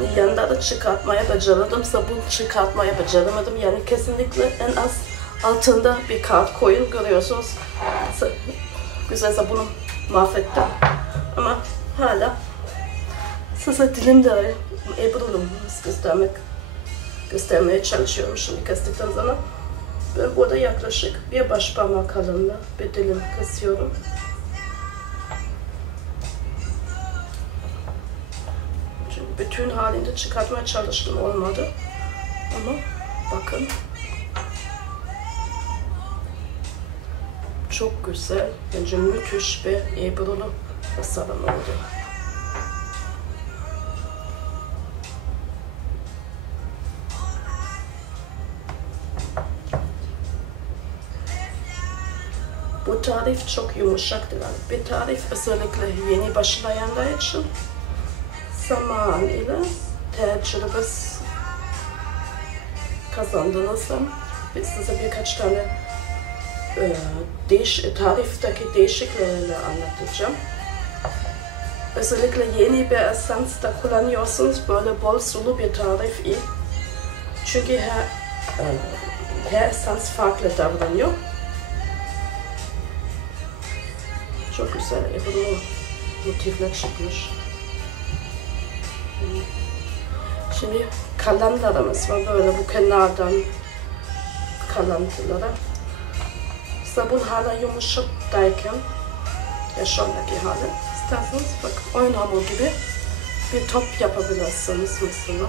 bir yanda da çıkartmaya becerdim. Sabun çıkartmaya beceremedim. Yani kesinlikle en az altında bir kağıt koyun görüyorsunuz. Güzel sabunu mahvettim. Ama hala size dilimleri Ebru'nun göstermek göstermeye çalışıyorum şimdi kestikten sonra. Ben burada yaklaşık bir baş parmak kalınlığı bir dilim kesiyorum. Bütün halinde çıkartmaya çalıştım olmadı. Ama bakın. Çok güzel. Bence müthiş bir Ebru'lu tasarım oldu. Bu tarif çok yumuşaktır. Bir tarif özellikle yeni başlayanlar için zaman ile tecrübe kazandığınızda biz size birkaç tane e, değiş, tarifteki değişiklikleri anlatacağım. Özellikle yeni bir esans da kullanıyorsunuz böyle bol sulu bir tarif iyi. Çünkü her, e, her esans farklı davranıyor. Çok güzel Ebru motifler çıkmış. Şimdi kalanlarımız var böyle bu kenardan kalanlara. Sabun hala yumuşaktayken ya şöndeki hali isterseniz bak oyun hamur gibi bir top yapabilirsiniz mesela.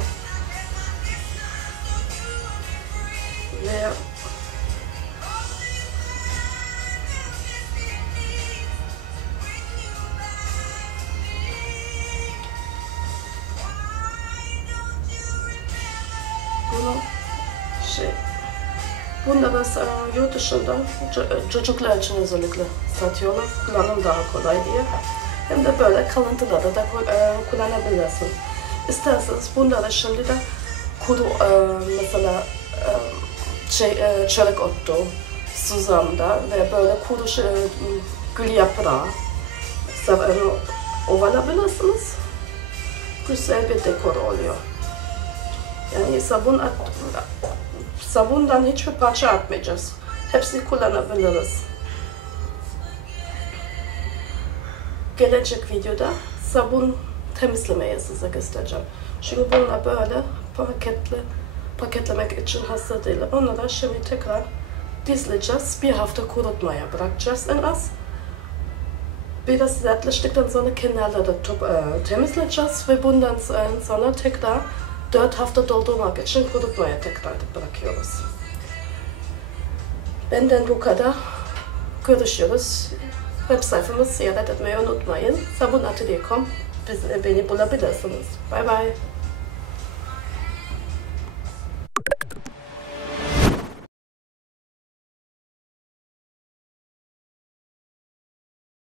Veya şey Bunda da e, yurt dışında çocuklar için özellikle satıyorlar. Kullanım daha kolay diye. Hem de böyle kalıntıları da e, kullanabilirsin. İsterseniz bunda da şimdi de kuru e, mesela şey, çörek otu, suzamda ve böyle kuru şey, gül yaprağı ovalabilirsiniz. Güzel bir dekor oluyor. Yani sabun at, sabundan hiçbir parça atmayacağız. Hepsini kullanabiliriz. Gelecek videoda sabun temizlemeyi size göstereceğim. Çünkü bunlar böyle paketli paketlemek için hazır değil. Onları şimdi tekrar dizleyeceğiz. Bir hafta kurutmaya bırakacağız en az. Biraz sertleştikten sonra kenarları top, e, temizleyeceğiz ve bundan sonra tekrar 4 hafta doldurmak için kurutmaya tekrar bırakıyoruz. Benden bu kadar. Görüşürüz. Web sayfamızı ziyaret etmeyi unutmayın. Sabunatelier.com beni bulabilirsiniz. Bye bye.